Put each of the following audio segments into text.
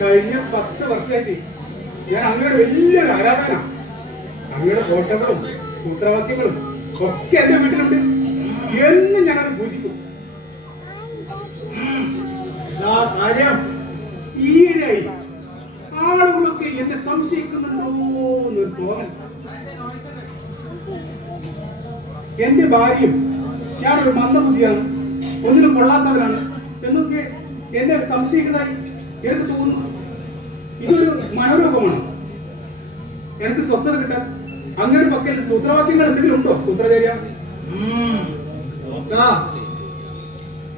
കഴിഞ്ഞ 10 വർഷമായിട്ട് ഞാൻ അങ്ങയുടെ വലിയൊരു ആരാധനാണ്. അങ്ങയുടെ ഫോട്ടോകളും സൂത്രവാക്യങ്ങളും ഒക്കെ എന്റെ വീട്ടിലുണ്ട്. എന്നും ഞാനത് പൂജിക്കും. കാര്യം ഈയിടെയായി ആളുകളൊക്കെ എന്നെ സംശയിക്കുന്നുണ്ടോ എന്നൊരു തോന്നൽ. എന്റെ ഭാര്യയും ഞാനൊരു മന്ദബുദ്ധിയാണ്, ഒന്നിനും കൊള്ളാത്തവരാണ് എന്നൊക്കെ എന്നെ സംശയിക്കുന്നതായി എനിക്ക് തോന്നുന്നു. ഇതൊരു മനോരോഗമാണ്. എനിക്ക് സ്വസ്ഥത കിട്ടാൻ അങ്ങനെ പക്കൽ സൂത്രവാക്യങ്ങൾ എന്തെങ്കിലും ഉണ്ടോ സൂത്രചര്യ?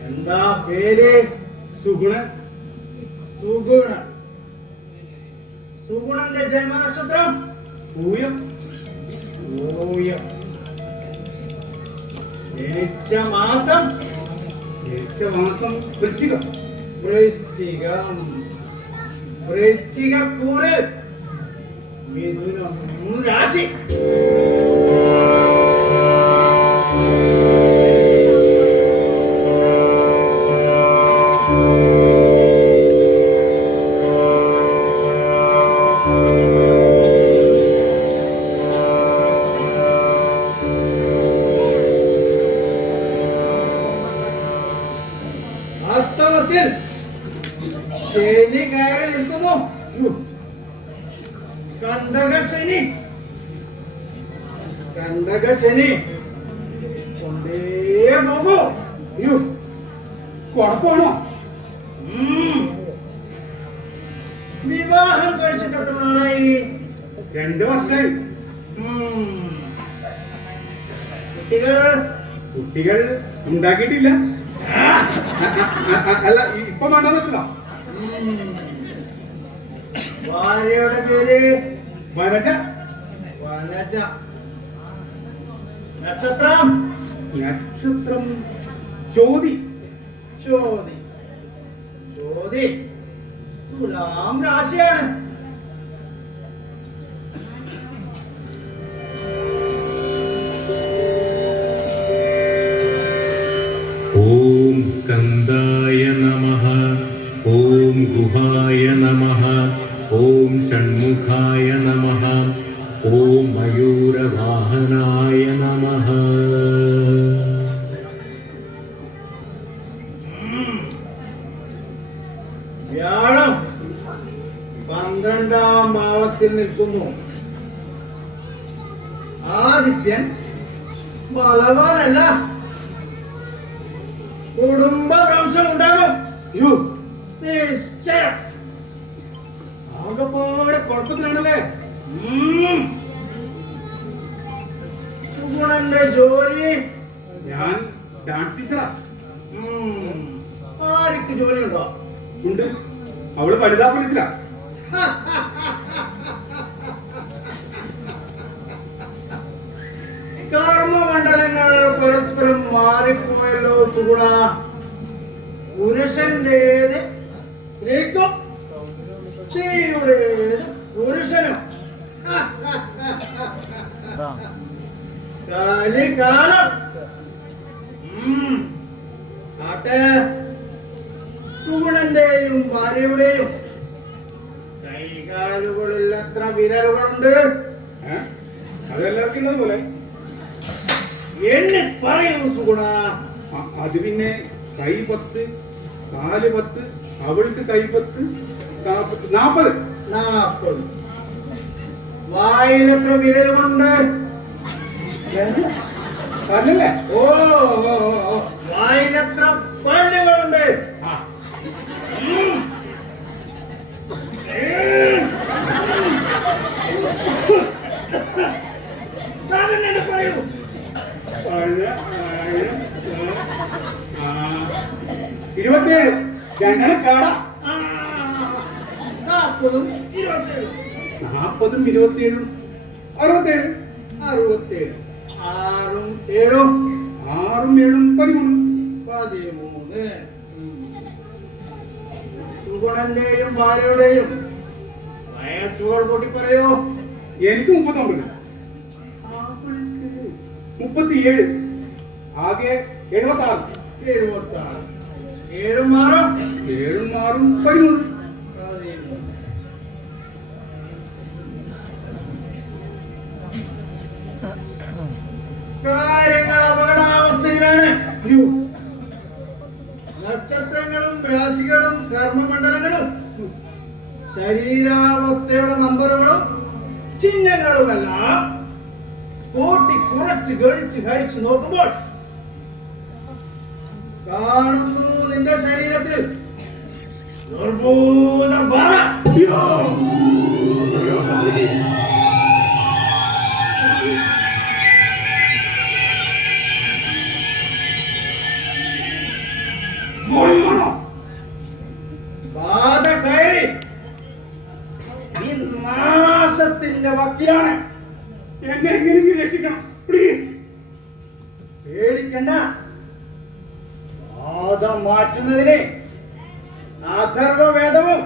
എന്താ പേര്? സുഗുണൻ. സുഗുണൻ. സുഗുണന്റെ ജന്മനക്ഷത്രം പൂയം. പൂയം. ജനിച്ച മാസം വൃശ്ചികം. വൃശ്ചികം. വൃശ്ചികക്കൂറിൽ മിഥുനം രാശി. വാസ്തവത്തിൽ ശനി കയറി നിൽക്കുന്നു. കണ്ടകശനി. കണ്ടകശനി കൊണ്ടേ പോകൂ. കുഴപ്പമാണോ? വിവാഹം കഴിച്ചിട്ട് നാളായി 2 വർഷമായി. കുട്ടികൾ ഉണ്ടാക്കിയിട്ടില്ല. അല്ല, ഇപ്പൊ വേണ്ടെന്ന് വെച്ചതാ. ഭാര്യയുടെ പേര് വനജ. വനജ. നക്ഷത്രം ചോതി. ചോതി. ചോതി തുലാം രാശിയാണ്. ഓം സ്കന്ദായ നമഃ. ഓം ഗുഹായ നമഃ. ഓം ഷൺമുഖായ നമഃ. ഓം മയൂരവാഹനായ നമഃ. വ്യാഴം 12ാം ഭാവത്തിൽ നിൽക്കുന്നു. ആദിത്യൻ ബലവാനല്ല. കുടുംബഭ്രംശം ഉണ്ടാകും. നിശ്ചയം. ആകെപ്പാടെ കുഴപ്പത്തിലാണല്ലേ? സുഗുണന്റെ ജോലി? ഞാൻ ഡാൻസ് ടീച്ചറാ. ആർക്ക് ജോലി ഉണ്ടോ? ഉണ്ട്. അവള് വനിതാ പോലീസിലാ. കർമ്മമണ്ഡലങ്ങൾ പരസ്പരം മാറിപ്പോയല്ലോ സുഗുണ. പുരുഷന്റേത് സ്ത്രീക്കും, സ്ത്രീയുടേത് പുരുഷനും. കാലികാലം. ആട്ടെ, സുഗുണന്റെയും ഭാര്യയുടെയും കൈകാലുകളിൽ എത്ര വിരലുകളുണ്ട്? അതെല്ലാവർക്കും ഉള്ളത് പോലെ എന്നെ പറയൂ സുഗുണ. അത് പിന്നെ കൈ 10, കാല് 10, അവൾക്ക് കൈ 10, 40. വായിലെത്ര വിരലുകളുണ്ട്? അല്ലല്ലേ? ഓ, വായിലെത്ര പല്ലുകളുണ്ട്? പറയൂ. 27. രണ്ടെണ്ണം കാട. 40ഉം 27. 40ഉം 27ഉം 67. 67. 6ഉം 7ഉം 13. സുഗുണന്റെയും ഭാര്യയുടെയും വയസ്സുകൾ കൂട്ടി പറയൂ. എനിക്ക് 39. 37. ആകെ 76. 76. 7ഉം 6ഉം 7ഉം 6ഉം 13. കാര്യങ്ങൾ അപകടാവസ്ഥയിലാണ്. നക്ഷത്രങ്ങളും രാശികളും കർമ്മമണ്ഡലങ്ങളും ശരീരാവസ്ഥയുടെ നമ്പറുകളും ചിഹ്നങ്ങളുമെല്ലാം കൂട്ടി കുറച്ച് ഗണിച്ച് ഹരിച്ചു നോക്കുമ്പോൾ കാണുന്നു നിന്റെ ശരീരത്തിൽ ദുർഭൂത ബാധ. ബാധ കയറി ഈ നാശത്തിന്റെ വക്കിലാണ്. എന്നെ എങ്ങനെയെങ്കിലും രക്ഷിക്കണം പ്ലീസ്. പേടിക്കണ്ട. ബാധ മാറ്റുന്നതിന് അഥർവവേദവും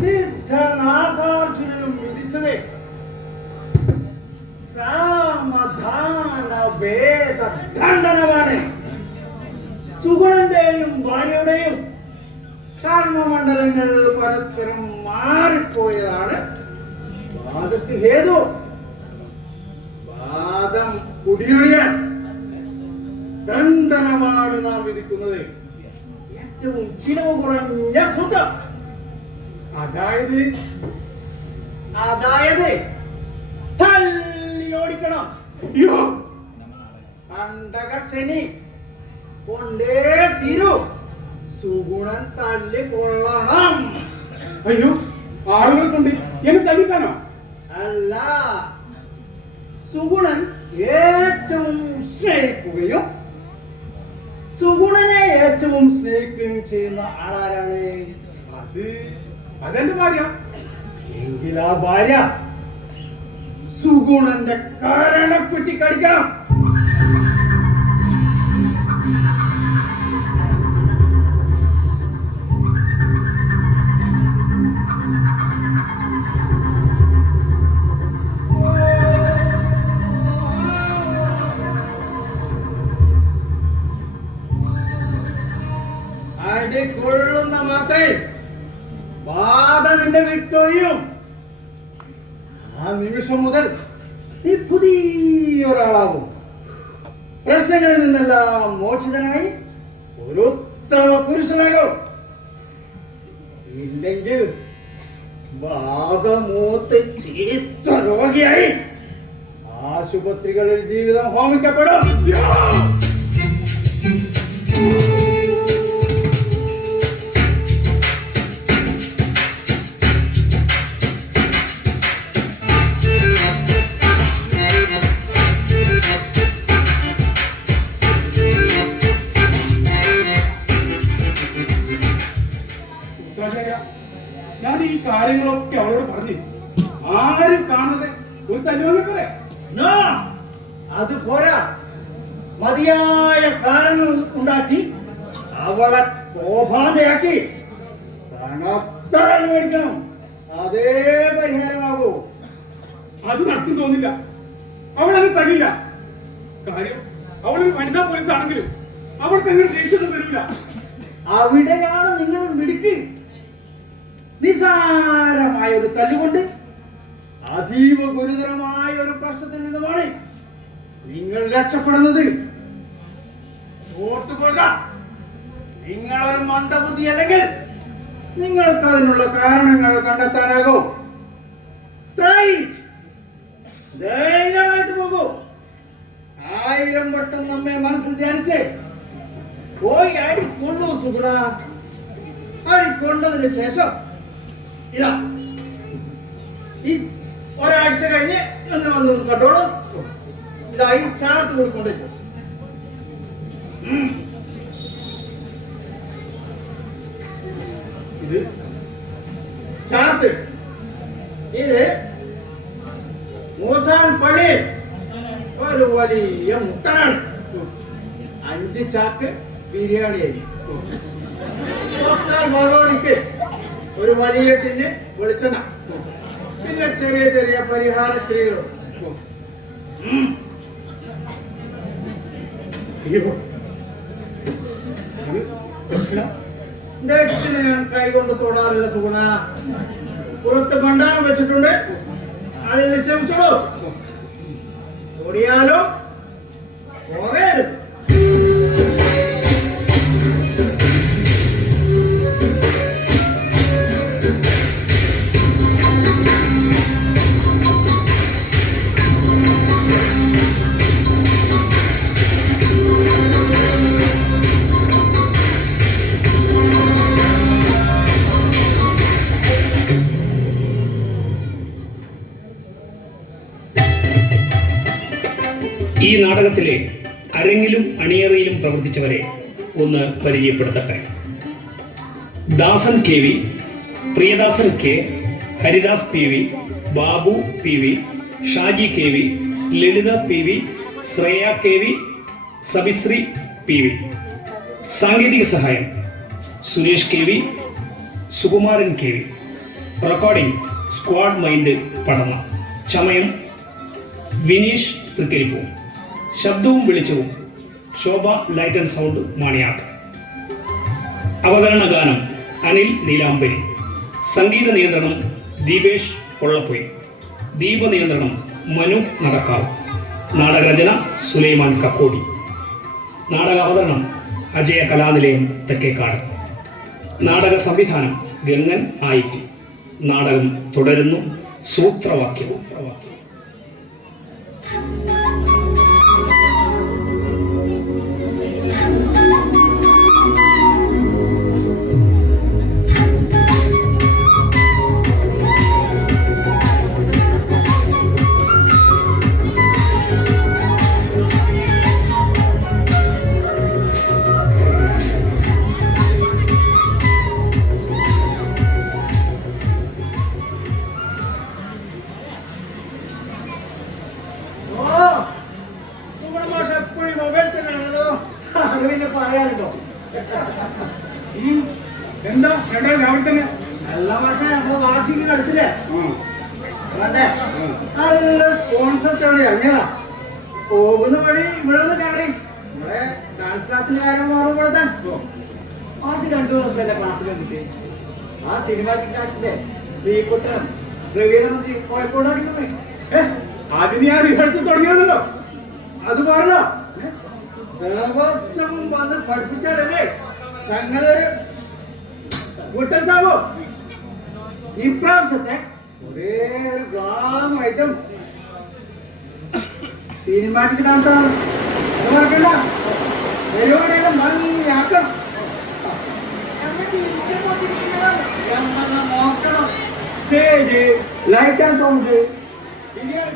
സിദ്ധനാഗാർജുനനും വിധിച്ചത് സാമധാന ഭേദ ഖണ്ഡനമാണ്. സുഗുണന്റെയും ഭാര്യയുടെയും കർമ്മമണ്ഡലങ്ങൾ പരസ്പരം മാറിപ്പോയതാണ് ബാധക്ക് ഹേതു. ബാധം കുടിയൊഴിയാൻ ദണ്ഡനമാണ് നാം വിധിക്കുന്നത്. ഏറ്റവും ചിലവ് കുറഞ്ഞ സുഖം. അതായത് തല്ലി ഓടിക്കണം. അയ്യോ, കണ്ടക ശനി കൊണ്ടേ തീരൂ. സുഗുണൻ തല്ലി കൊള്ളണം. അയ്യോ, ആളുകൾക്കുണ്ട് എന്നെ തല്ലിക്കാനോ? അല്ല, സുഗുണൻ ഏറ്റവും സ്നേഹിക്കുകയും സുഗുണനെ ഏറ്റവും സ്നേഹിക്കുകയും ചെയ്യുന്ന ആളാരാണ്? അതെന്റെ ഭാര്യ. എങ്കിൽ ആ ഭാര്യ സുഗുണന്റെ കാരണക്കുറ്റി കടിക്കണം. കൊള്ളുന്ന മാത്രേ ബാധ നിന്നെ വിട്ടൊഴിയും. ആ നിമിഷം മുതൽ നീ പുതിയൊരാളാവും. പ്രശ്നങ്ങളിൽ നിന്നെല്ലാം മോചിതനായി ഒരു ഉത്തമ പുരുഷനാകും. ഇല്ലെങ്കിൽ ബാധമൂത്ത് ചിരിച്ച രോഗിയായി ആശുപത്രികളിൽ ജീവിതം ഹോമിക്കപ്പെടും. ഞാൻ ഈ കാര്യങ്ങളൊക്കെ അവളോട് പറഞ്ഞു. ആരും കാണാതെ ഒരു തല്ലുവെന്നൊക്കെ. അത് പോരാ. മതിയായ കാരണം ഉണ്ടാക്കി അവളെ കോപാന്തയാക്കി മേടിക്കണം. അതേ പരിഹാരമാകൂ. അത് നടക്കും തോന്നില്ല. അവളത് തരില്ല. കാര്യം അവളൊരു വനിതാ പോലീസ് ആണെങ്കിലും അവൾക്ക് അങ്ങനെ ദേഷ്യം വരില്ല. അവിടെയാണ് നിങ്ങൾ മിടുക്കി. നിസാരമായ ഒരു തല്ലുകൊണ്ട് അതീവ ഗുരുതരമായ ഒരു പ്രശ്നത്തിൽ നിന്നുമാണ് നിങ്ങൾ രക്ഷപ്പെടുന്നത്. ഓർത്തുകൊള്ളുക, നിങ്ങളൊരു മന്ദബുദ്ധി അല്ലെങ്കിൽ നിങ്ങൾക്ക് അതിനുള്ള കാരണങ്ങൾ കണ്ടെത്താനാകൂ. ധൈര്യമായിട്ട് പോകൂ. 1000 വട്ടം നമ്മെ മനസ്സിൽ ധ്യാനിച്ച് പോയി അടിക്കൊള്ളൂ സുഗുണ. അടിക്കൊണ്ടതിന് ശേഷം ഇതാ ഈ ഒരാഴ്ച കഴിഞ്ഞ് ഒന്ന് വന്ന് കണ്ടോളൂ. ഇതാ ഈ ചാർട്ട് കൊടുക്കൊണ്ടിരിക്കും. ഇത് ചാർട്ട്. ഇത് മൂസാൻ പള്ളി ഒരു വലിയ മുട്ടനാണ്. 5 ചാക്ക് ബിരിയാണി അരി. ഭഗവതിക്ക് ഒരു വലിയ ടിന്ന് വെളിച്ചെണ്ണ. പിന്നെ ചെറിയ ചെറിയ പരിഹാര ക്രിയകളും. ദക്ഷിണ ഞാൻ കൈകൊണ്ട് തൊടാനുള്ള സുഗുണ പുറത്ത് ഭണ്ഡാരം വെച്ചിട്ടുണ്ട്, അതിൽ നിക്ഷേപിച്ചോളൂ. ഓടിയാലോ കുറയരുത്. ഈ നാടകത്തിലെ അരങ്ങിലും അണിയറയിലും പ്രവർത്തിച്ചവരെ ഒന്ന് പരിചയപ്പെടുത്തട്ടെ. Dasan K V, Priyadasan K, Haridas P V, Babu P V, Shaji K V, Lalitha P V, Shreya K V, Sabishree P V. സാങ്കേതിക സഹായം Suresh K V, Sukumaran K V. Recording squad mind Padanna. ചമയം വിനീഷ് തൃക്കരിപ്പൂ. ശബ്ദവും വെളിച്ചവും Shobha light and sound Maniyat. അവതരണ ഗാനം അനിൽ നീലാംബരി. സംഗീത നിയന്ത്രണം ദീപേഷ് കൊള്ളപ്പൊയി. ദീപനിയന്ത്രണം മനു നടക്കാവ്. നാടകരചന സുലൈമാൻ കക്കോടി. നാടക അവതരണം അജയ കലാനിലയം തെക്കേക്കാട്. നാടക സംവിധാനം ഗംഗൻ ആയിറ്റി. നാടകം തുടരുന്നു. സൂത്രവാക്യം. എന്താ ചേട്ടാ രാവിലെ തന്നെ? എല്ലാ പക്ഷേ നമ്മള് വാർഷികം എടുത്തില്ലേ? വേണ്ടേ? നല്ല സ്പോൺസർ ഇറങ്ങിയതാ. പോകുന്ന വഴി ഇവിടെ ഒന്ന് കയറി ഇവിടെ ഡാൻസ് ക്ലാസ്സിന്റെ കാര്യം മാറും കൊടുത്താൻ മാസം 2 ദിവസമല്ലേ ക്ലാസ്സിൽ കിട്ടി. ആ സിനിമാറ്റിക് ആക്ടിന്റെ ശ്രീകുട്ടൻ രവീന്ദ്രമന്ത്രി കോഴിക്കോടാക്കി. അതിന് ഞാൻ റിഹേഴ്സൽ തുടങ്ങിയതല്ലോ. അത് പറഞ്ഞോ ദിവസം വന്ന് പഠിപ്പിച്ചാലല്ലേ സംഗതി കുട്ടൻ സാബോ. ഇപ്രാവശ്യത്തെ ഒരേ ഗാം ഐറ്റംസ് സിനിമാറ്റിക് ഡാൻസാണ്. അത് മറക്കണ്ട. പരിപാടിയുടെ ഭംഗിയാക്കണം. നോക്കണം. Stage light and sound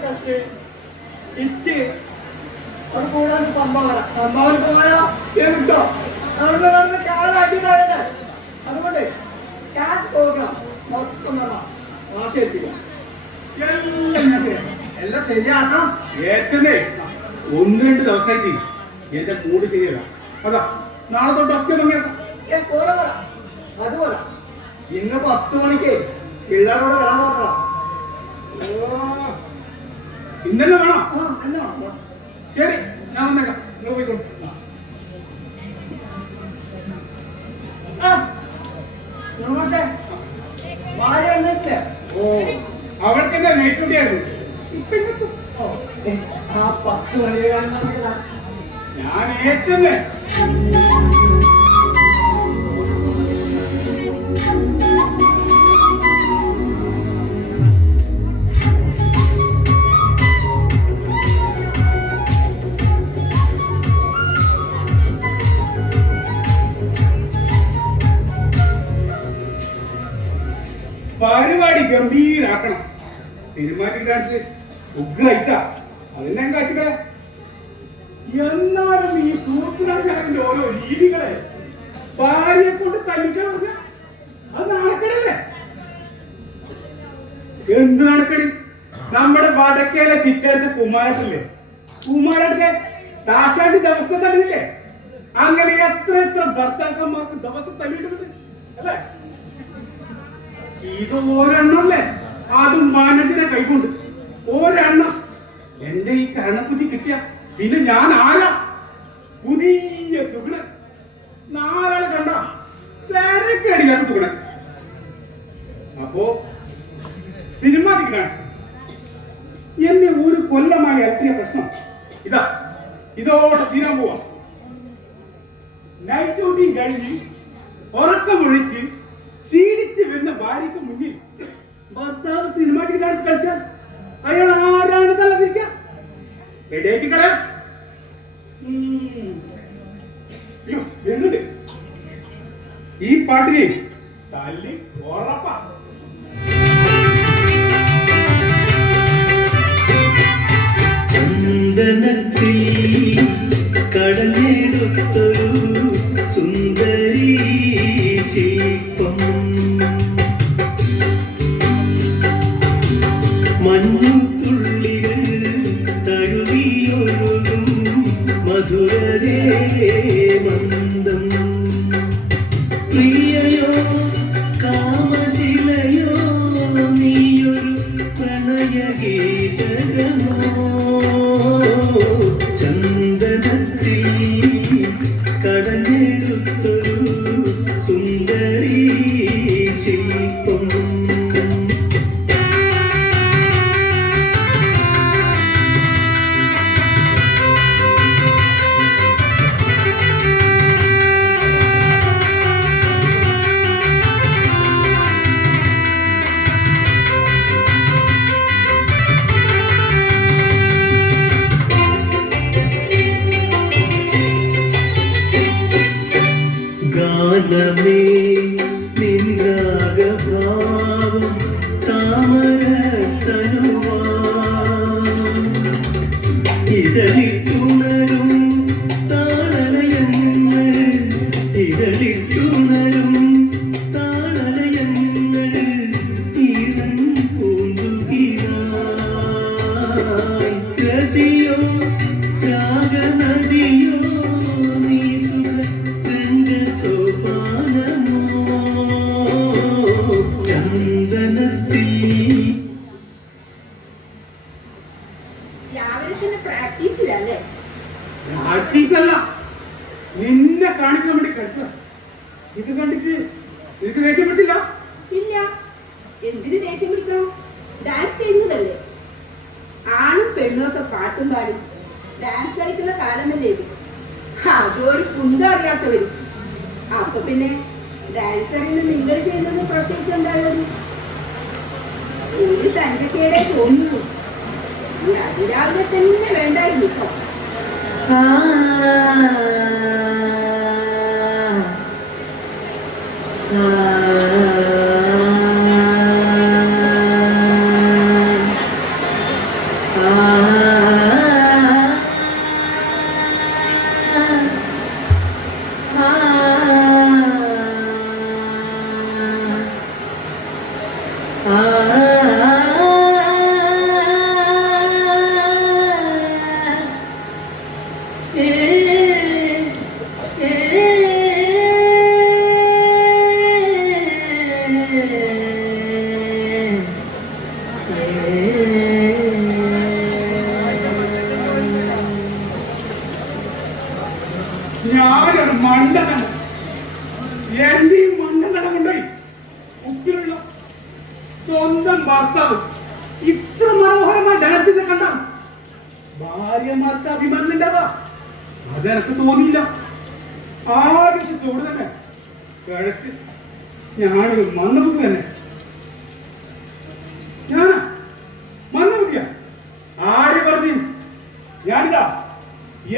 test it അത് കൂടാതെ സംഭാവന പോയാ കേട്ടോ. അവിടെ നടന്ന് കാലടി കഴിയട്ടെ. അതുകൊണ്ട് ക്യാച്ച് പ്രോഗ്രാം മൊത്തം ആശയത്തില്ല. എല്ലാം ശരിയാക്കണം. ഏറ്റവും 1-2 ദിവസമായിട്ട് എന്റെ മൂഡ് ശരിയല്ല. അതാ നാളെ തൊട്ട് ഒക്കെ തുടങ്ങിയേക്കാം. അതുപോലെ ഇന്ന് 10 മണിക്ക് പിള്ളേരോട് വരാൻ നോക്കണം. ഇന്നലെ വേണം. എന്നാ ശരി, ഞാൻ വന്നേക്കാം. നിങ്ങൾ പോയിക്കോളൂ. ഓ, അവൾക്കെന്താ നൈറ്റ് ഡ്യൂട്ടി ആയിരുന്നു. ഞാൻ ഏറ്റന്നെ പരിപാടി ഗംഭീരാക്കണം. സിനിമാറ്റിക് ഡാൻസ് ഉഗ്രഹിച്ചാ അതിനെ കാച്ചിക്കളെ. എന്നാലും ഈ സൂത്രധാരന്റെ ഓരോ രീതികളെ ഭാര്യയെ കൊണ്ട് തല്ലിക്കാൻ പറഞ്ഞ അത് നാണക്കേടല്ലേ? എന്ത് നാണക്കേട്? നമ്മുടെ വടക്കേലെ ചിറ്റടുത്ത് കുമാരത്തില്ലേ, കുമാരത്തെ ദാശാണ്ടി ദിവസം തല്ലില്ലേ? അങ്ങനെ എത്ര ഭർത്താക്കന്മാർക്ക് ദിവസം തല്ലിയിട്ടുണ്ട് അല്ലേ? ഇത് ഒരെണ്ണല്ലേ, അതും മാനേജറെ കൈകൊണ്ട് ഒരെണ്ണം. എന്റെ ഈ കരണക്കുറ്റി കിട്ടിയ പിന്നെ ഞാൻ ആരാ? പുതിയ സുഗുണൻ. 4 ആള് കണ്ട കൊടുത്തുകൂടെ? അപ്പോ സിനിമാറ്റിക് ഡാൻസ് എന്നെ ഒരു കൊല്ലമായി അലട്ടിയ പ്രശ്നം ഇതോടെ തീരാൻ പോവാ. നൈറ്റ് ഡ്യൂട്ടിയും കഴിഞ്ഞ് ഉറക്കമൊഴിച്ച് ക്ഷീണിച്ച് വരുന്ന ഭാര്യയ്ക്ക് മുന്നിൽ ഭർത്താവ് സിനിമാറ്റിക് ഡാൻസ് കളിച്ചാൽ അയാൾ ആരാണ് തലതിരിക്കുക? എടേക്ക് കളയാം. എന്നിട്ട് ഈ പാട്ടിനെ തല്ലി ഉറപ്പാ. ചന്ദനത്തിൽ കടഞ്ഞെടുത്തൊരു സുന്ദരി ശില്പം, മഞ്ഞുതുള്ളികൾ തഴുകിയൊഴുകും മധുരരേ മന്ദം, പ്രിയയോ കാമശിലയോ നീയൊരു പ്രണയഗീതകമോ, ചന്ദനത്തിൽ കടഞ്ഞെടുത്തൊരു സുന്ദരി ശില്പം. ഗാനമേ നിൻരാഗഭാവം താമരതനുവാ, ഇതളിട്ടുണരും താളലയങ്ങൾ, ഇതളിട്ടുണരും താളലയങ്ങൾ, ഈറൻ പൂന്തുകിനായി രതിയോ രാഗനദിയോ നീ സുഖ രംഗസോപാനമോ, ചന്ദനത്തിൽ. രാവിലെ പ്രാക്ടീസിലല്ലേ? പ്രാക്ടീസ് അല്ല, നിന്നെ കാണിക്കാൻ വേണ്ടി കളിച്ചതാ. ഇത് കണ്ടിട്ട് നിനക്ക് ദേഷ്യം പിടിച്ചില്ല? ഇല്ല. എന്തിന് ദേഷ്യം പിടിക്കണം? ഡാൻസ് ചെയ്യുന്നതല്ലേ. ആണും പെണ്ണൊക്കെ പാട്ടും പാടി ഡാൻസ് കളിക്കുന്ന കാലമല്ലേ ഇത്. അതൊരു കുന്തം അറിയാത്തവരും. അപ്പൊ പിന്നെ ഡാൻസ് അറിയുന്ന നിങ്ങൾ ചെയ്യുന്നത് പ്രത്യേകിച്ച് എന്തായാലും ഒരു തന്റെ തോന്നുന്നു. അതിരാവിലെ തന്നെ വേണ്ടായിരുന്നു. ഞാനൊരു മണ്ടനം, എന്റെ ഈ മണ്ടനം കൊണ്ടായി ഉപ്പിലുള്ള സ്വന്തം ഭർത്താവ് ഇത്ര മനോഹരമായ ഡാൻസ് ചെയ്ത് കണ്ട ഭാര്യമാർക്ക് അഭിമാനം ഉണ്ടാവാ. അതെനക്ക് തോന്നിയില്ല. ആദ്യത്തോട് തന്നെ കഴിച്ച് ഞാനൊരു മന്ദബുദ്ധി തന്നെ. ഞാനാ മന്ദബുദ്ധിയ? ആര് പറഞ്ഞു? ഞാനിതാ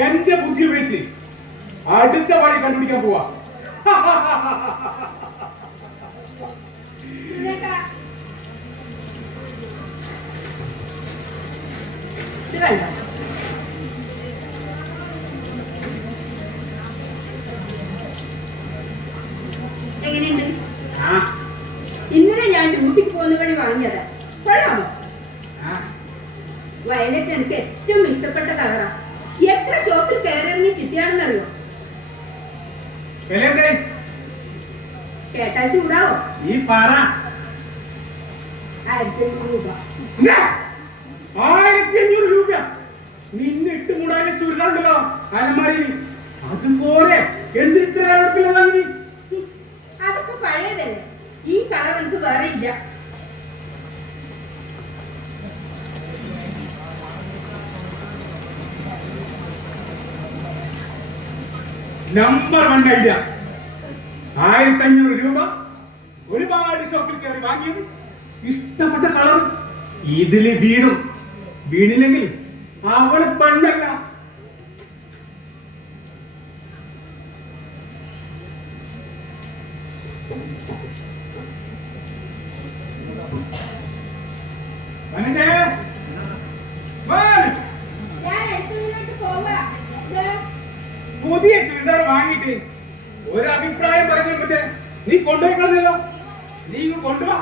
എന്റെ ബുദ്ധി ഉപയോഗിച്ച് അടുത്ത വഴി കണ്ടുപിടിക്കാൻ പോവാ. ഇത് വേണ്ട. എങ്ങനെയുണ്ട്? ഇന്നലെ ഞാൻ ഡ്യൂട്ടിക്ക് പോകുന്ന വഴി വാങ്ങിയതാ. കൊള്ളാമോ? വയലറ്റ് എനിക്ക് ഏറ്റവും ഇഷ്ടപ്പെട്ട കളറാ. എത്ര ഷോപ്പിൽ കയറിറങ്ങി കിട്ടിയാണെന്നറിയോ? കേട്ടാൽ ചൂടാവോ? ഈ പറ. 1500 രൂപ. 1500 രൂപ? നിന്നെ ഇട്ട് മൂടാതെ ചുരുക്കാറുണ്ടല്ലോ അലമാരിയിൽ. അതുപോലെ എന്തിത്ര കാലത്തില്ല വാങ്ങി? അതൊക്കെ പഴയതല്ലേ. വേറെ ഇല്ല. Number 1 idea. 1500 രൂപ ഒരുപാട് ഷോപ്പിൽ കയറി വാങ്ങിയത്, ഇഷ്ടപ്പെട്ട കളർ ഇതില് വീണും. വീണില്ലെങ്കിൽ അവള് പെണ്ണല്ല. വനജേ, ഞാൻ അടുത്തതിലോട്ട് പോവാ. പുതിയ ചുരിദാർ വാങ്ങിയിട്ട് ഒരു അഭിപ്രായം പറഞ്ഞിട്ട് നീ കൊണ്ടുപോയിക്കളഞ്ഞല്ലോ. നീ ഇങ്ങ് കൊണ്ടുവാ,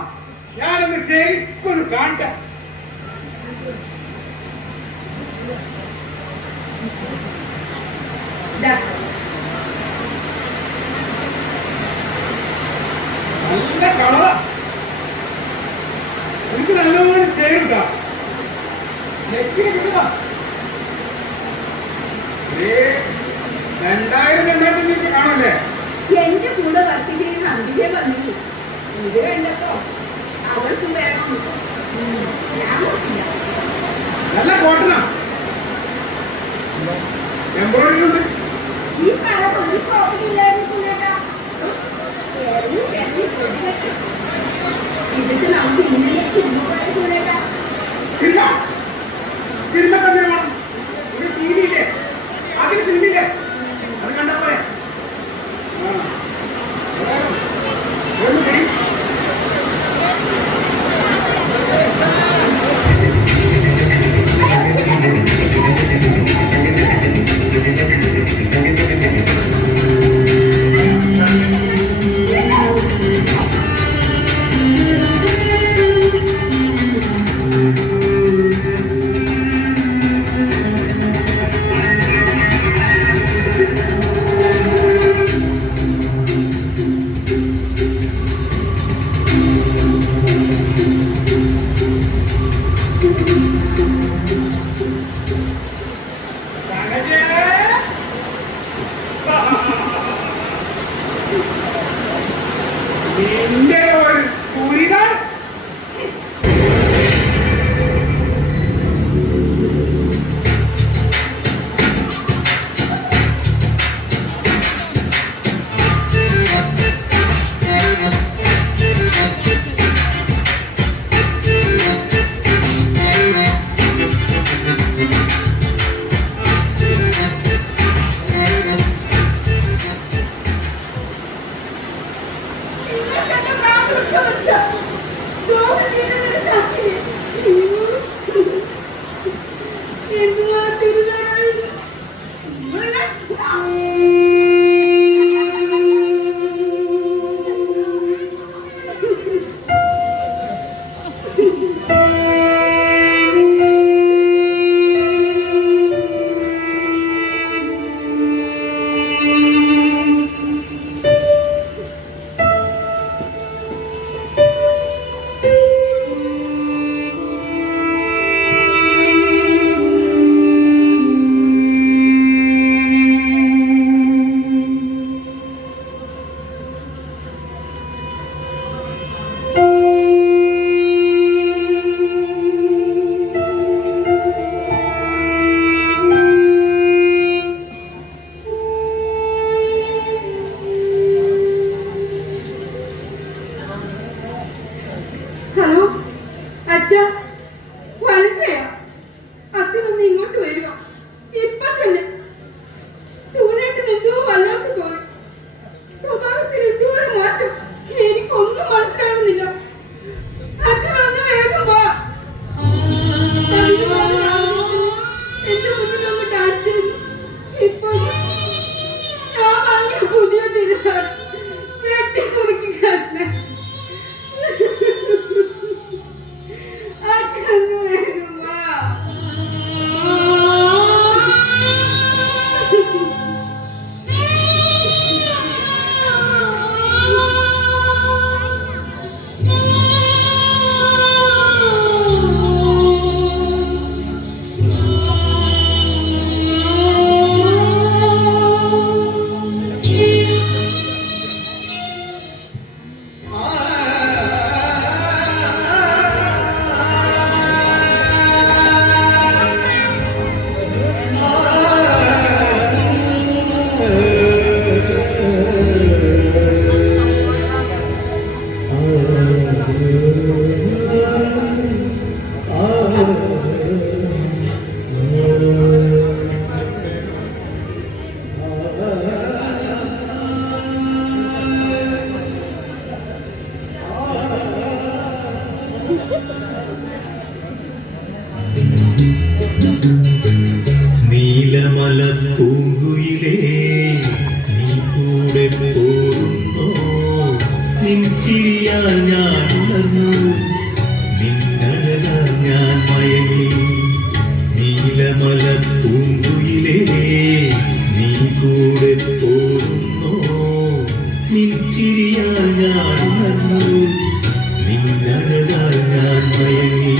ഞാനൊന്ന് ശരിക്കൊരു കാണട്ടെ. ദാ, നല്ല കളറാ, എനിക്ക് നല്ലോണം ചേരുക. നെക്കിന് കിട്ടുക 2000 കാണല്ലേ. എന്റെ കൂടെ വർക്ക് ചെയ്യുന്ന അമ്പികയെ വന്നിട്ടു. ഇത് കണ്ടപ്പോ അവൾക്കും വേണം. ഞാൻ നോക്കില്ല. നല്ല കോട്ടനാ, എംബ്രോയിഡറി ഉണ്ട്. ഈ കളർ ഒരു ഷോപ്പിലില്ലായിരുന്നു കേട്ടാ. ഇതിട്ട് നമുക്ക് ഇങ്ങനെ ചിന്തിക്കേട്ടാ. സിനിമ സിനിമ തന്നെ വേണം. ഒരു ടിവിയില്ലേ, അതിന് സിനിമയില്ലേ, അത് കണ്ടാ പോരെ. നിന്റെ ഒരു ചുരിദാർ നിൻചിരിയാൽ ഞാൻ ഉണർന്നു, നിന്നഴകാൽ ഞാൻ മയങ്ങി. നീലമല പൂങ്കുയിലേ നീ കൂടെ പോരുന്നോ, നിൻചിരിയാൽ ഞാൻ ഉണർന്നു, നിന്നഴകാൽ ഞാൻ മയങ്ങി.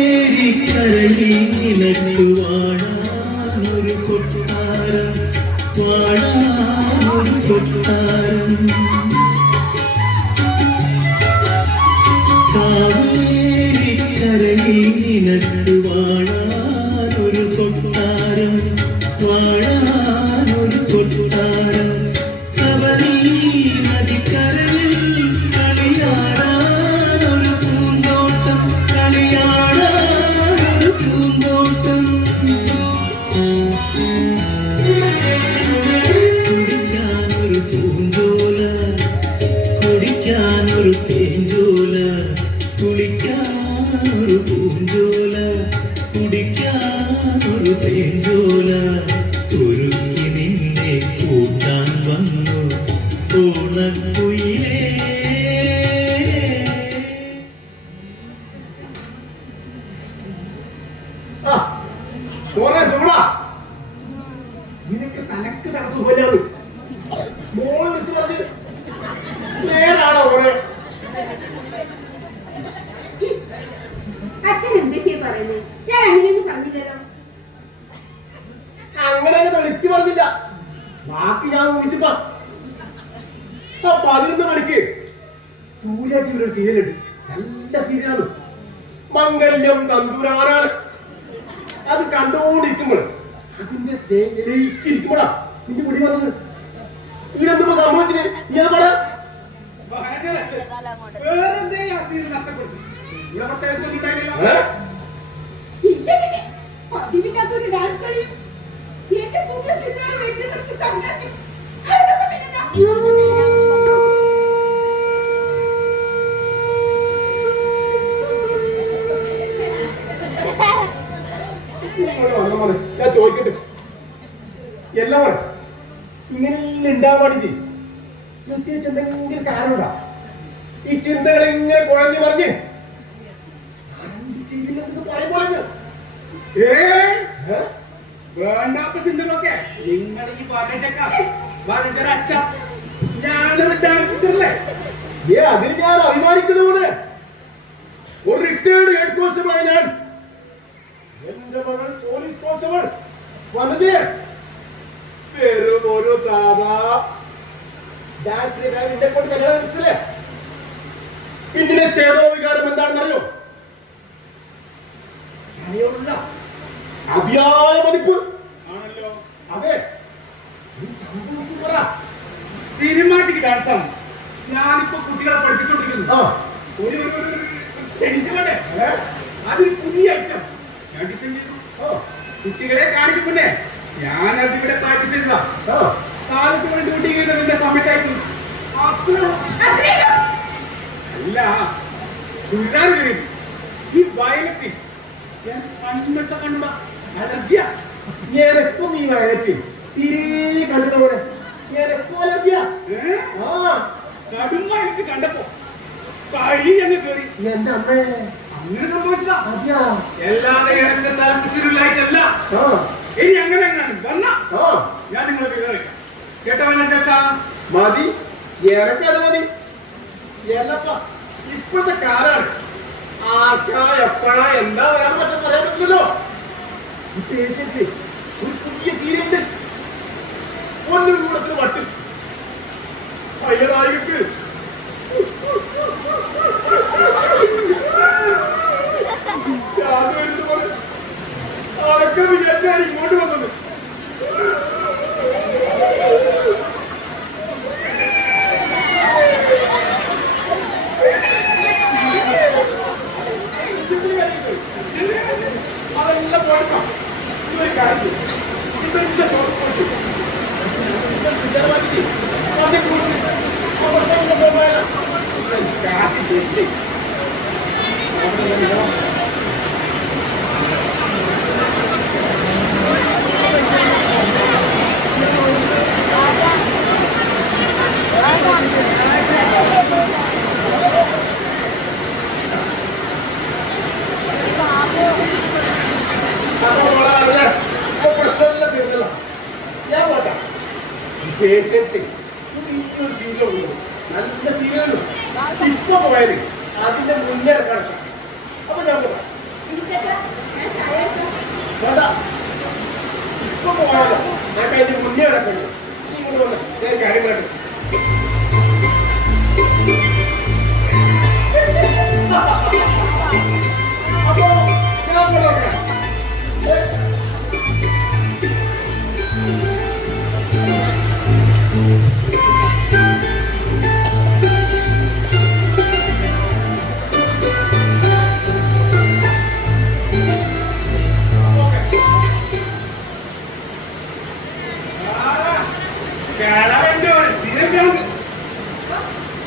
കാവേരിക്കരയിൽ നിനക്ക് വാഴാനൊരു കൊട്ടാരം, വാഴാനൊരു കൊട്ടാരം. കാവേരിക്കരയിൽ നിനക്ക് വാഴാനൊരു കൊട്ടാരം, വാഴാനൊരു കൊട്ടാരം. കബനി നദിക്കരയിൽ കളിയാടാനൊരു പൂന്തോട്ടം, കളിയാടാനൊരു പൂന്തോട്ടം. കുടിക്കാനൊരു പൂന്തോല, കുടിക്കാനൊരു തേഞ്ചോല, കുളിക്കാനൊരു പൂഞ്ചോല, കുടിക്കാനൊരു തേഞ്ചോല. ഒരുക്കി നിന്നെ കൂട്ടാൻ വന്നു ഓണക്കുയിലേ. നിനക്ക് തലക്ക് തടസ്സം പോലെയാണ് മോൾ വെച്ച് പറഞ്ഞ് നേരാണോ ഓരോ അച്ഛൻ എന്തൊക്കെയാ പറയുന്നത്? ഞാൻ അങ്ങനെയൊന്നും പറഞ്ഞില്ലല്ലോ. അങ്ങനെ വിളിച്ചു പറഞ്ഞില്ല, ബാക്കി ഞാൻ ഊഹിച്ചപ്പാ. 11 മണിക്ക് സൂര്യ ടിവിയിൽ ഒരു സീരിയലുണ്ട്, നല്ല സീരിയലാണ്, മംഗല്യം തന്തൂരാനാണ്. അത് കണ്ടുകൊണ്ടിരിക്കുമ്പോൾ അതിന്റെ ലയിച്ചിരിക്കുമ്പോഴാ നിന്റെ മുടി വന്നത്. ഇതെന്തിപ്പോ സംഭവിച്ചിന്? നീ അത് പറ. വേറെന്തേ ആ സീൻ നഷ്ടപ്പെട്ടു? ഇവിടെ പ്രത്യേകിച്ചൊന്നും ഉണ്ടായില്ല. പതിവില്ലാത്തൊരു ഡാൻസ് കളിയും എന്റെ പുതിയ ചിത്രം വെട്ടി തന്നാക്കി അതൊക്കെ പിന്നെന്താ? ഞാൻ ചോദിക്കട്ടെ, എല്ലാവരും ഇങ്ങനെ ഉണ്ടാവാൻ വേണ്ടി പ്രത്യേകിച്ച് എന്തെങ്കിലും കാരണമുണ്ടാ? ഈ ചിന്തകൾ ഇങ്ങനെ കുഴഞ്ഞു പറഞ്ഞ് വേണ്ടാത്ത ചിന്തകളൊക്കെ നിങ്ങൾ ഈ പറഞ്ഞ അച്ഛ ഞാനൊരു ഡാൻസ് ടീച്ചറല്ലേ? അതിന് ഞാൻ അഭിമാനിക്കുന്നതുകൊണ്ട് ഒരു റിട്ടയർഡ് ഹെഡ് കോൺസ്റ്റബിളായി ഞാൻ എന്റെ മകൾ പോലീസ് കോൺസ്റ്റബിൾ വന്നത് വെറും ഒരു സാധാ ഡാൻസ് എന്നെ കൊണ്ട് കല്യാണം കഴിച്ചല്ലേ. പിന്നിലെ ചേതോ വികാരം എന്താണെന്നറിയോ? അനിയോടുള്ള അതിയായ മതിപ്പ് ആണല്ലോ. അതെ, സിനിമാറ്റിക് ഡാൻസ് ആണ് ഞാനിപ്പോ കുട്ടികളെ പഠിപ്പിച്ചോണ്ടിരിക്കുന്നത്. ആ ഒരു സ്റ്റേജ് വേണ്ടേ? അതിൽ പുതിയ ഐറ്റം ഞാൻ ഡിസൈൻ ചെയ്തു. കുട്ടികളെ കാണിക്കുമ്പോഴേ ഞാൻ അതിവിടെ പ്രാക്ടീസ് ചെയ്തതാ. കാലത്ത് വേണ്ടി ഡ്യൂട്ടി ചെയ്യുന്നതിന്റെ സമയത്തായിട്ട് അല്ല ചുരിദാർ കഴിയും. ഈ വയലത്തിൽ ഞാൻ കണ്ണൊക്കെ കണ്ട അലർജിയാ. എനക്കും ഈ വയലത്തിൽ തീരെ കണ്ടിട്ട് പോലെ എനക്കും അലർജിയാ. കടും വയലത്തിൽ കണ്ടപ്പോ കഴി അങ്ങ് കയറി. എന്റെ അമ്മേ, അങ്ങനെ സംഭവിച്ചതാ. അതെയാ? എല്ലാതെ എന്റെ തലത്തിലായിട്ടല്ല. ഇനി അങ്ങനെ വന്നാ ഞാൻ നിങ്ങളെ വിവരിക്കാം. കേട്ടവനെ ചേച്ചാ മതി, എനക്കത് മതി. എല്ലപ്പ ഇപ്പോഴത്തെ കാലാണ്, ആർക്കാ എപ്പോഴാ എന്താ വരാൻ പറ്റുന്ന പറയാൻ പറ്റില്ലല്ലോ. ഇപ്പൊ ഏഷ്യത്തിൽ ഒരു പുതിയ സീരിയലുണ്ട്, ഒന്നും കൂടത്തിന് വട്ട്. അതിലെ നായികക്ക് അതൊക്കെ വിചാരിച്ചാണ് ഇങ്ങോട്ട് വന്നത്. പ്രശ്നമില്ല, തീർന്നില്ല. ഞാൻ പോട്ടെ. ദേശത്തെ ഒരു സീരിയലുണ്ട്, നല്ല സീരിയലുണ്ട്. ഇപ്പൊ പോയാല് അതിന്റെ മുന്നേ കിടക്കാം. അപ്പൊ ഞാൻ പോകാം. വേണ്ട, ഇപ്പൊ പോയാലോ ഞാൻ അതിന്റെ മുന്നേ കിടക്കുന്നു. ഇങ്ങോട്ട് വന്ന് ഞാൻ കാര്യം പറയട്ടെ. അപ്പൊ ഞാൻ പറയാം.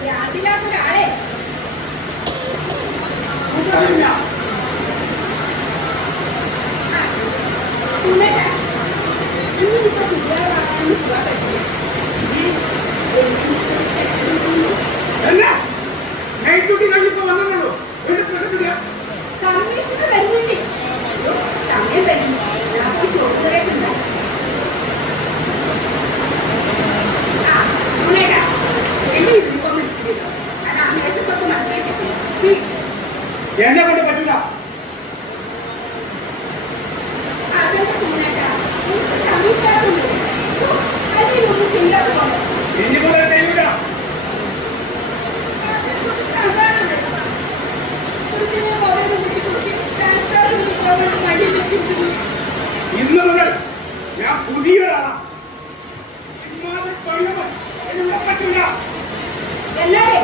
യാതിലാത്തൊരാളെ കമ്മീഷന് വരുന്നുണ്ട്. സമയം വരും. ഞാൻ പോയി ചോദിച്ചിട്ടുണ്ട്. എന്നെ കൊണ്ട് പറ്റില്ല. ഇനി മുതൽ ചെയ്യൂല. ഇന്ന് മുതൽ ഞാൻ പുതിയൊരാളാണ്. പറ്റില്ല. എല്ലാരെ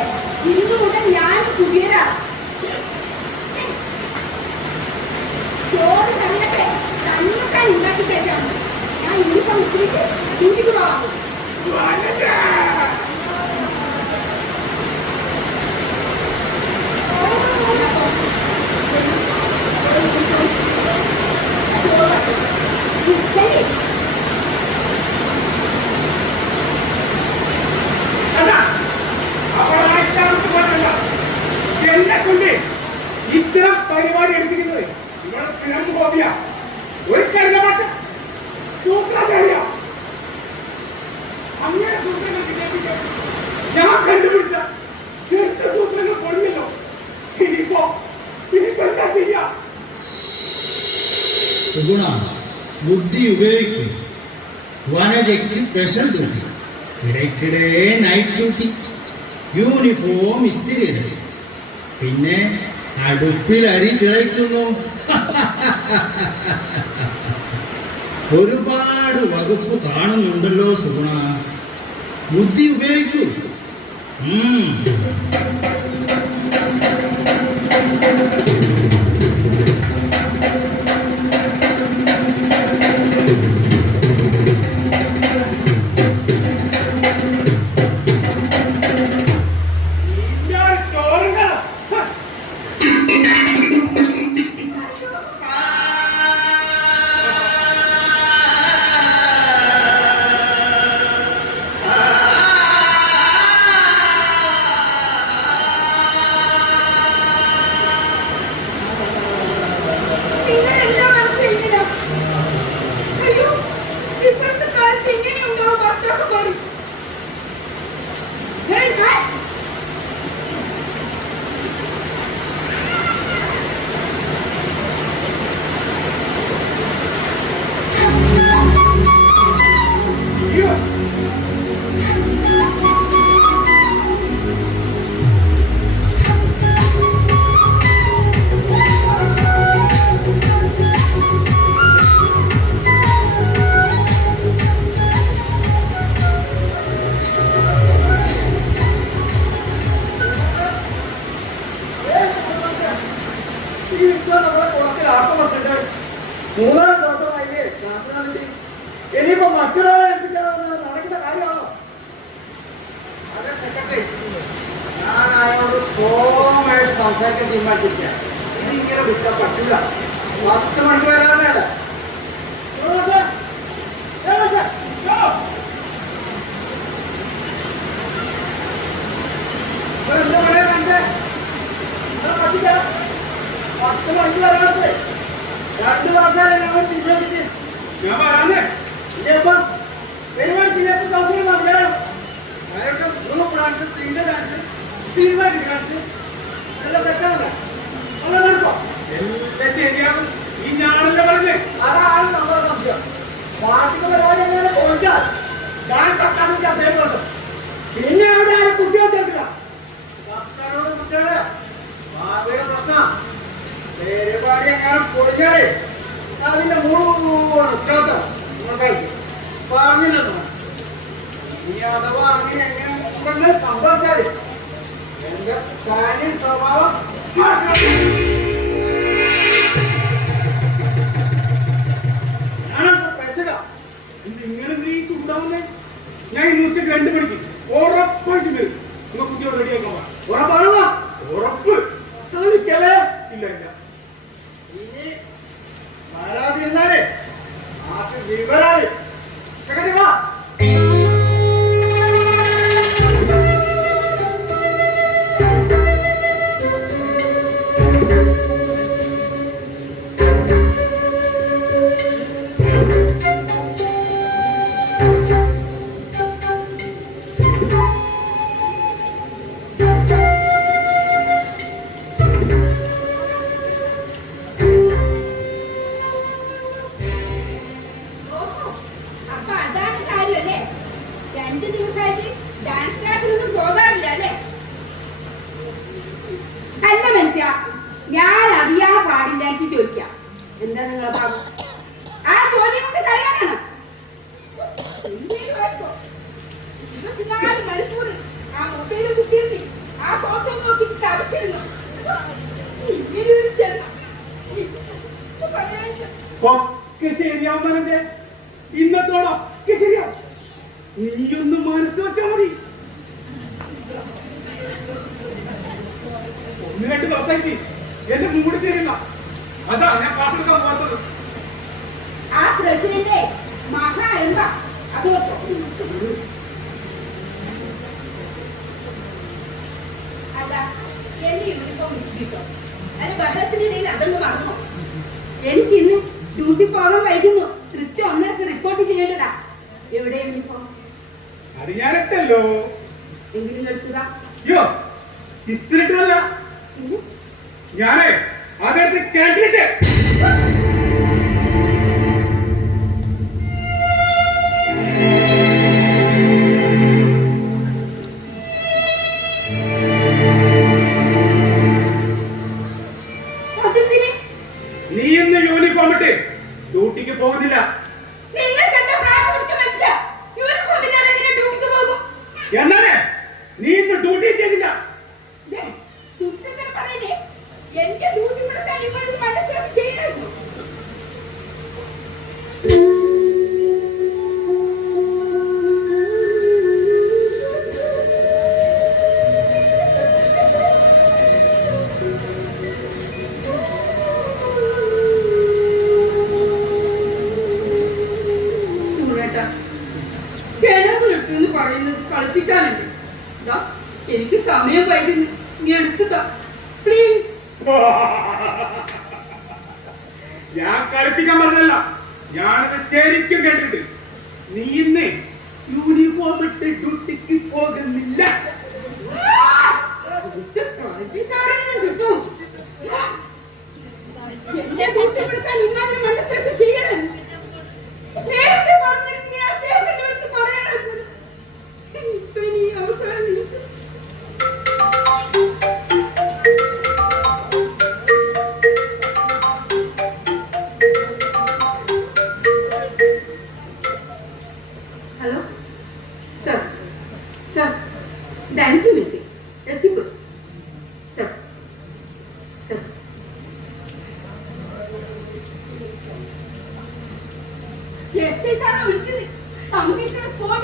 ഇന്നു മുതൽ ഞാൻ പുതിയൊരാളാണ്. ചോറ് കറിയൊക്കെ തന്നെത്താൻ ഉണ്ടാക്കി തരാണ്. ഞാൻ യൂണിഫോം ഇട്ടിട്ട് ഡ്യൂട്ടിക്ക് പോകാം. എന്നെ കൊണ്ട് ഇത്തരം പരിപാടി എടുപ്പിക്കുന്നത് ഇവിടെ സ്ഥിരം ഹോബിയ. ഒരു കരുതമാറ്റ സൂത്രറിയാം. അങ്ങനെ സൂത്രങ്ങൾ വിജയിപ്പിക്കാൻ ഞാൻ കണ്ടുപിടിച്ച ചെറുത്ത സൂത്രങ്ങൾ കൊള്ളില്ലോ. ഇനിയിപ്പോ എന്താ ചെയ്യാ? സുഗുണ, ബുദ്ധി ഉപയോഗിക്കും. വനജയ്ക്ക് സ്പെഷ്യൽ ഡ്യൂട്ടി, ഇടയ്ക്കിടെ നൈറ്റ് ഡ്യൂട്ടി, യൂണിഫോം ഇസ്തിരി ഇടൽ, പിന്നെ അടുപ്പിൽ അരി തിളയ്ക്കുന്നു. ഒരുപാട് വകുപ്പ് കാണുന്നുണ്ടല്ലോ സുഗുണ. ബുദ്ധി ഉപയോഗിക്കൂ. മൂന്നാം ദിവസമായില്ലേ നാഷണാലിറ്റി? ഇനിയിപ്പോ മറ്റൊരാളെ ഏൽപ്പിക്കാതെ നടക്കുന്ന കാര്യമാണോ? അതെ സെക്രട്ടറി, ഞാൻ അയാളോട് സംസാരിക്കാൻ തീരുമാനിച്ചിരിക്കുക. ഇത് ഇങ്ങനെ വിട്ടാൽ പറ്റില്ല. 10 മണിക്ക് വരാറില്ല. എന്താ പറയാ കണ്ടേ? 10 മണിക്ക് വരാറില്ല. 2 മാസമായി ഞങ്ങൾ തീരുമാനിച്ചു. ഞാൻ പറയാന്നേ. ഇനിയിപ്പം പരിപാടി ചെയ്യാത്ത ദിവസം പറയാം. അയാൾക്ക് group dance, single dance, cinematic dance എല്ലാം തെറ്റാണല്ലോ. അതെല്ലാം നടക്കും. എല്ലാം ശരിയാവും. ഈ ഞാനല്ലേ പറഞ്ഞേ. അതാണ് നമ്മുടെ സംശയം. വാർഷിക പരിപാടി എങ്ങനെ പോയിട്ടാൽ ഡാൻസ് അക്കാദമിക്ക് അദ്ദേഹം ദിവസം പിന്നെ അവിടെ ആരും കുട്ടികൾ കേൾക്കില്ല. സർക്കാരോട് കുട്ടികളെ ഭാവിയുടെ പ്രശ്നം പരിപാടി എങ്ങനെ പൊളിഞ്ഞാലേ അതിന്റെ മുഴുവൻ ഉത്തരവാദിത്തം ഉണ്ടായിരിക്കും. പറഞ്ഞില്ലെന്നോ ഇനി അഥവാ അങ്ങനെ എങ്ങനെ ഉണ്ടെന്ന് സംഭവിച്ചാല് എന്റെ തനി സ്വഭാവം നിങ്ങൾ നീ ചൂടാവുന്നേ. ഞാൻ ഇന്ന് ഉച്ചക്ക് 2 മണിക്ക് ഉറപ്പായിട്ട് വരും. നിങ്ങൾ കുട്ടിയോട് റെഡിയാക്കാൻ പറ. ഉറപ്പാണല്ലോ. ഉറപ്പ്. കളിക്കല്ലേ. ഇല്ല ഇല്ല. ഇനി വരാതിരുന്നാലേ ആർക്ക് വിവരാല് സെക്രട്ടറി വാ. അപ്പൊ അതാണ് കാര്യമല്ലേ? 2 ദിവസമായിട്ട് ഡാൻസ് ക്ലാസ്സിലൊന്നും പോകാറില്ല അല്ലേ? അല്ല മനുഷ്യ, ഞാൻ അറിയാൻ പാടില്ലായിട്ട് ചോദിക്കാം. എന്താ നിങ്ങളെ ഭാഗം? ആ ജോലി കൊണ്ട് കഴിയാനാണ്. 24 മണിക്കൂർ ആ മൊബൈലിൽ കുത്തിയിരുത്തി ആ ഫോട്ടോ നോക്കി തപസ്സിരുന്നു. ഇങ്ങനെയൊരു ജന്മം പറയാൻ ഒക്കെ ശരിയാവും മനന്റെ. ഇന്നത്തോടൊക്കെ ശരിയാവും. നീയൊന്ന് മനസ്സ് വെച്ചാൽ മതി. 1-2 ദിവസമായിട്ട് എന്റെ മൂട് ശരിയില്ല. അതാ ഞാൻ ക്ലാസ് എടുക്കാൻ പോകാത്തത്. ആ പ്രസിഡന്റ് മഹാ എന്താ അതോ അല്ല എന്റെ യൂണിഫോം ഇഷ്ടോ? അത് ബഹളത്തിനിടയിൽ അതൊന്ന് മറന്നോ? എനിക്കിന്ന് ഡ്യൂട്ടി പോകാൻ വൈകുന്നു. കൃത്യം 1:30 റിപ്പോർട്ട് ചെയ്യേണ്ടതാ. എവിടെ യൂണിഫോം? അത് ഞാനിട്ടല്ലോ. എങ്കിലും എടുക്കുക. അയ്യോ ഇസ്തിരിട്ടതല്ല. ഞാനേ അതെടുത്ത് കാൻഡിഡേറ്റ്. നീ ഇന്ന് യൂണിഫോം ഇട്ട് ഡ്യൂട്ടിക്ക് പോകുന്നില്ല. നിങ്ങൾക്ക് എന്താ പ്രായം പിടിച്ച മനുഷ്യ? യൂണിഫോം ഇല്ലാതെ എങ്ങനെ ഡ്യൂട്ടിക്ക് പോകും? എന്നാലേ നീ ഇന്ന് ഡ്യൂട്ടി ചെയ്തില്ല. പറയലേ എന്റെ ഡ്യൂട്ടി കൂടെ കഴിയുമ്പോൾ മനസ്സിലാക്കി ചെയ്യണമായിരുന്നു. കിണറിലിട്ടെന്ന് പറയുന്നത് കളിപ്പിക്കാനല്ലേ? എനിക്ക് സമയം വൈകുന്നു. നീ എടുത്തുതാ പ്ലീസ്. ഞാൻ കളിപ്പിക്കാൻ പറഞ്ഞല്ല. ഞാനത് ശരിക്കും കേട്ടിട്ട്. നീ ഇന്ന് യൂണിഫോം ഇട്ട് ഡ്യൂട്ടിക്ക് പോകുന്നില്ല. എന്റെ ഡ്യൂട്ടി കൊടുക്കാൻ ഇങ്ങനെ മണ്ടത്തൊക്കെ ചെയ്യണം. നേരത്തെ പറഞ്ഞിരുന്നെങ്കിൽ ആ സ്റ്റേഷനിൽ വെച്ച് പറയണമായിരുന്നു. ഇപ്പൊ ഇനി അവസാന നിമിഷം. ഹലോ സർ, സർ 5 മിനിറ്റ് എത്തിപ്പോ സർ. സർ എസ് ഐ സാറാ വിളിച്ചത്. കമ്മീഷണർ